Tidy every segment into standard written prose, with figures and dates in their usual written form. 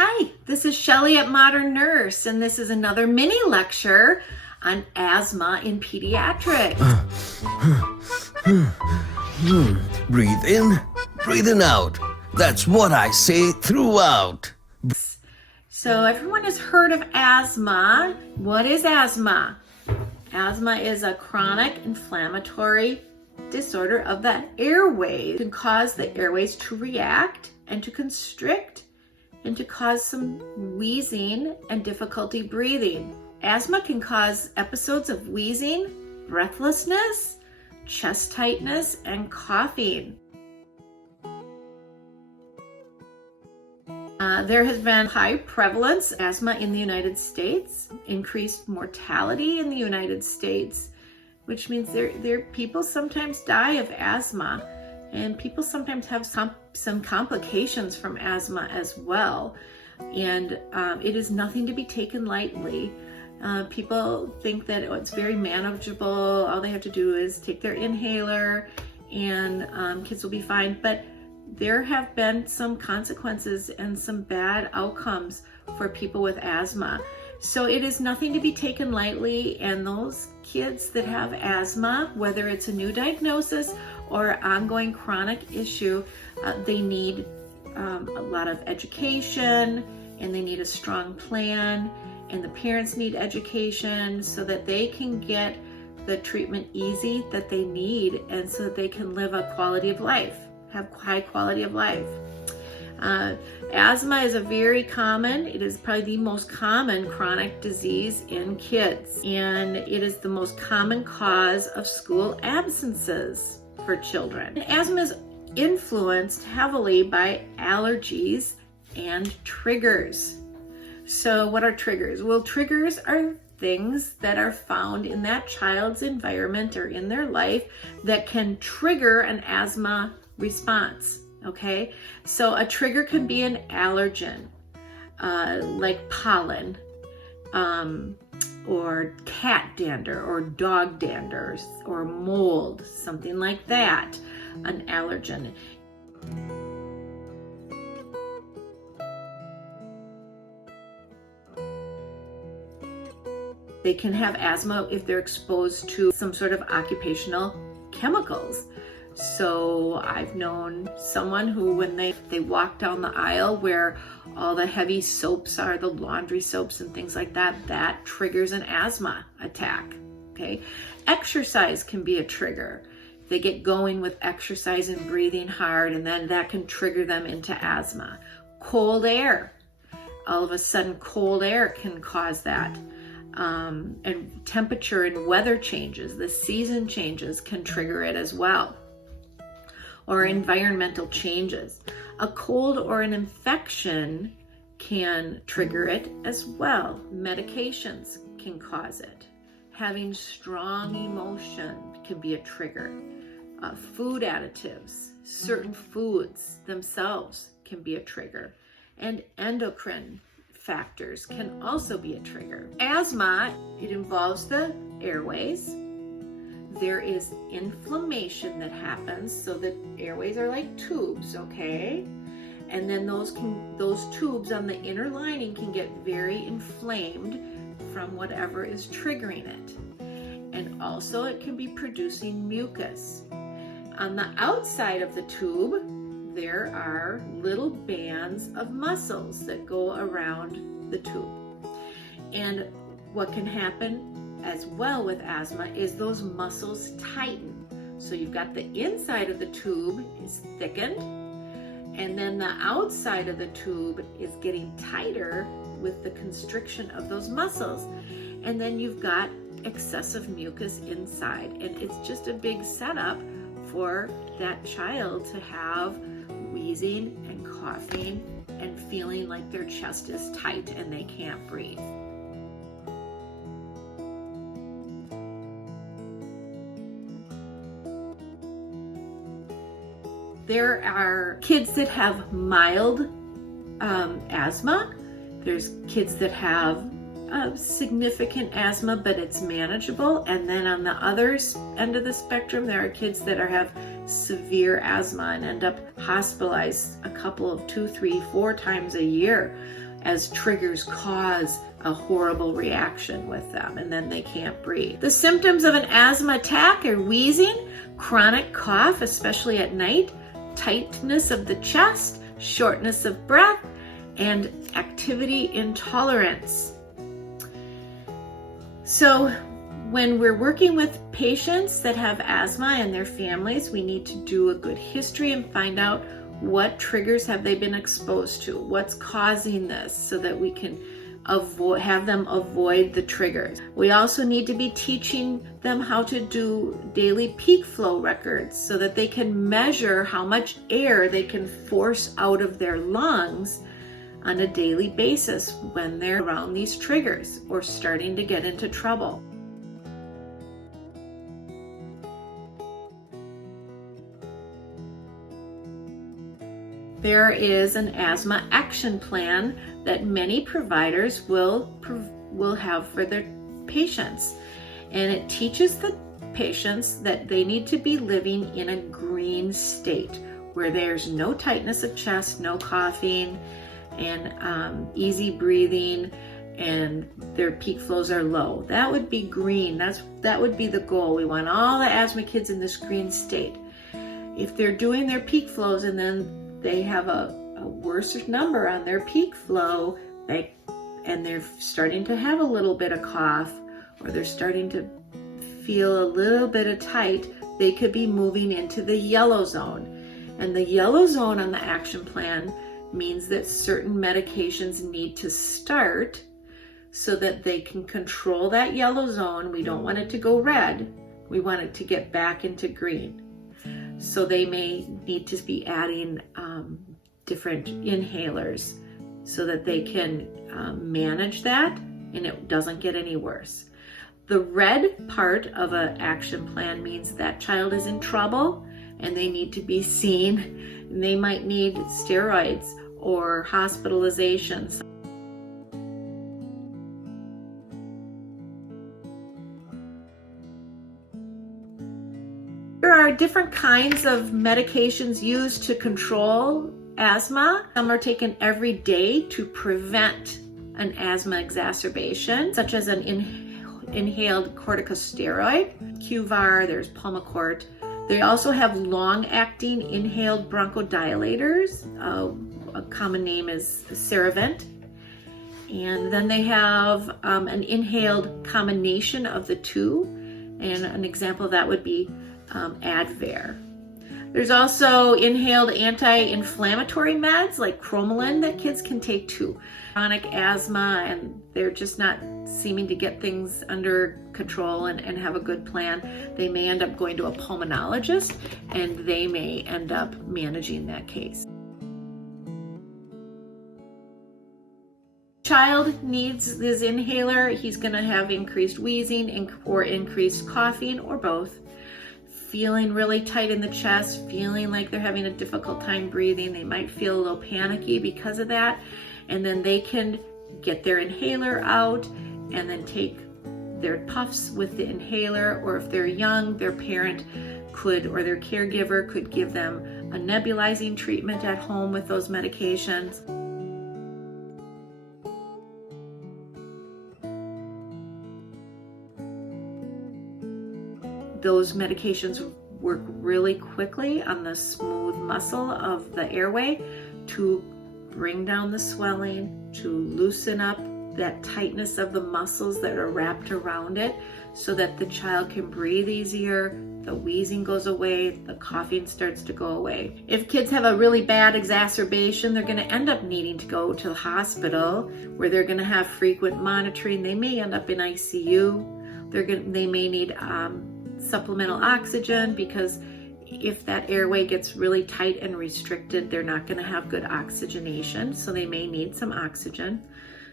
Hi, this is Shelley at Modern Nurse, and this is another mini lecture on asthma in pediatrics. Breathe in, breathing out. That's what I say throughout. So everyone has heard of asthma. What is asthma? Asthma is a chronic inflammatory disorder of the airways. It can cause the airways to react and to constrict and to cause some wheezing and difficulty breathing. Asthma can cause episodes of wheezing, breathlessness, chest tightness, and coughing. There has been high prevalence of asthma in the United States, increased mortality in the United States, which means people sometimes die of asthma, and people sometimes have some complications from asthma as well. And it is nothing to be taken lightly. People think that it's very manageable. All they have to do is take their inhaler and kids will be fine. But there have been some consequences and some bad outcomes for people with asthma. So it is nothing to be taken lightly, and those kids that have asthma, whether it's a new diagnosis or ongoing chronic issue, they need a lot of education, and they need a strong plan, and the parents need education so that they can get the treatment easy that they need, and so that they can live a quality of life, have high quality of life. Asthma is it is probably the most common chronic disease in kids, and it is the most common cause of school absences for children. And asthma is influenced heavily by allergies and triggers. So what are triggers? Well, triggers are things that are found in that child's environment or in their life that can trigger an asthma response. Okay, so a trigger can be an allergen, like pollen, or cat dander, or dog dander, or mold, something like that, an allergen. They can have asthma if they're exposed to some sort of occupational chemicals. So I've known someone who, when they walk down the aisle where all the heavy soaps are, the laundry soaps and things like that, that triggers an asthma attack. Okay, exercise can be a trigger. They get going with exercise and breathing hard, and then that can trigger them into asthma. Cold air, all of a sudden cold air can cause that. And temperature and weather changes, the season changes can trigger it as well. Or environmental changes. A cold or an infection can trigger it as well. Medications can cause it. Having strong emotion can be a trigger. Food additives, certain foods themselves can be a trigger. And endocrine factors can also be a trigger. Asthma, it involves the airways. There is inflammation that happens, so the airways are like tubes, okay? And then those tubes on the inner lining can get very inflamed from whatever is triggering it. And also it can be producing mucus. On the outside of the tube, there are little bands of muscles that go around the tube. And what can happen as well with asthma is those muscles tighten. So you've got the inside of the tube is thickened, and then the outside of the tube is getting tighter with the constriction of those muscles. And then you've got excessive mucus inside, and it's just a big setup for that child to have wheezing and coughing and feeling like their chest is tight and they can't breathe. There are kids that have mild asthma. There's kids that have significant asthma, but it's manageable. And then on the other end of the spectrum, there are kids that have severe asthma and end up hospitalized a couple of 2, 3, 4 times a year as triggers cause a horrible reaction with them, and then they can't breathe. The symptoms of an asthma attack are wheezing, chronic cough, especially at night, tightness of the chest, shortness of breath, and activity intolerance. So when we're working with patients that have asthma and their families, we need to do a good history and find out what triggers have they been exposed to, what's causing this, so that we can have them avoid the triggers. We also need to be teaching them how to do daily peak flow records so that they can measure how much air they can force out of their lungs on a daily basis when they're around these triggers or starting to get into trouble. There is an asthma action plan that many providers will have for their patients, and it teaches the patients that they need to be living in a green state where there's no tightness of chest, no coughing, and easy breathing, and their peak flows are low. That would be green. That would be the goal. We want all the asthma kids in this green state. If they're doing their peak flows and then they have a worse number on their peak flow, and they're starting to have a little bit of cough, or they're starting to feel a little bit of tight, they could be moving into the yellow zone. And the yellow zone on the action plan means that certain medications need to start so that they can control that yellow zone. We don't want it to go red. We want it to get back into green. So they may need to be adding different inhalers so that they can manage that and it doesn't get any worse. The red part of an action plan means that child is in trouble and they need to be seen, and they might need steroids or hospitalizations. There are different kinds of medications used to control asthma. Some are taken every day to prevent an asthma exacerbation, such as an inhaled corticosteroid, Qvar, there's Pulmicort. They also have long-acting inhaled bronchodilators. A common name is Ceravent. And then they have an inhaled combination of the two, and an example of that would be Advair. There's also inhaled anti-inflammatory meds like Cromolyn that kids can take too. Chronic asthma, and they're just not seeming to get things under control and have a good plan. They may end up going to a pulmonologist, and they may end up managing that case. Child needs his inhaler. He's going to have increased wheezing or increased coughing, or both. Feeling really tight in the chest, feeling like they're having a difficult time breathing. They might feel a little panicky because of that. And then they can get their inhaler out and then take their puffs with the inhaler, or if they're young, their parent could, or their caregiver could give them a nebulizing treatment at home with those medications. Those medications work really quickly on the smooth muscle of the airway to bring down the swelling, to loosen up that tightness of the muscles that are wrapped around it so that the child can breathe easier, the wheezing goes away, the coughing starts to go away. If kids have a really bad exacerbation, they're going to end up needing to go to the hospital where they're going to have frequent monitoring. They may end up in ICU. They may need supplemental oxygen, because if that airway gets really tight and restricted, they're not going to have good oxygenation, so they may need some oxygen.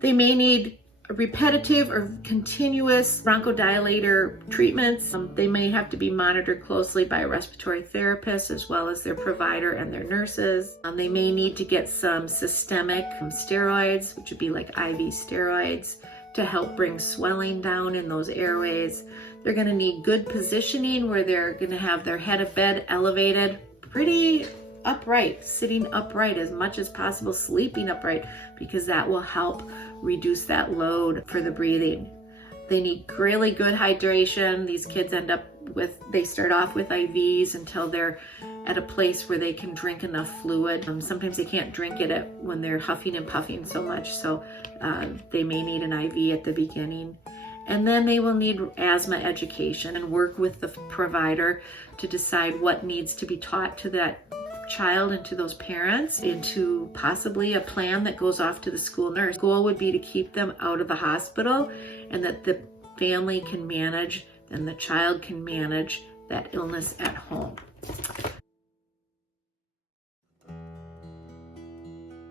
They may need repetitive or continuous bronchodilator treatments. They may have to be monitored closely by a respiratory therapist as well as their provider and their nurses. They may need to get some systemic steroids, which would be like IV steroids, to help bring swelling down in those airways. They're going to need good positioning where they're going to have their head of bed elevated pretty upright, sitting upright as much as possible, sleeping upright, because that will help reduce that load for the breathing. They need really good hydration. These kids they start off with IVs until they're at a place where they can drink enough fluid. Sometimes they can't drink it when they're huffing and puffing so much, so they may need an IV at the beginning. And then they will need asthma education and work with the provider to decide what needs to be taught to that child and to those parents, into possibly a plan that goes off to the school nurse. The goal would be to keep them out of the hospital, and that the family can manage and the child can manage that illness at home.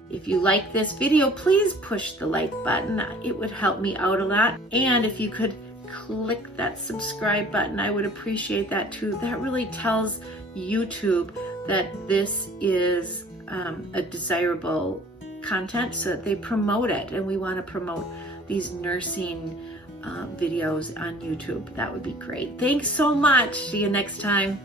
If you like this video, please push the like button. It would help me out a lot. And if you could click that subscribe button, I would appreciate that too. That really tells YouTube that this is a desirable content, so that they promote it. And we want to promote these nursing videos on YouTube. That would be great. Thanks so much. See you next time.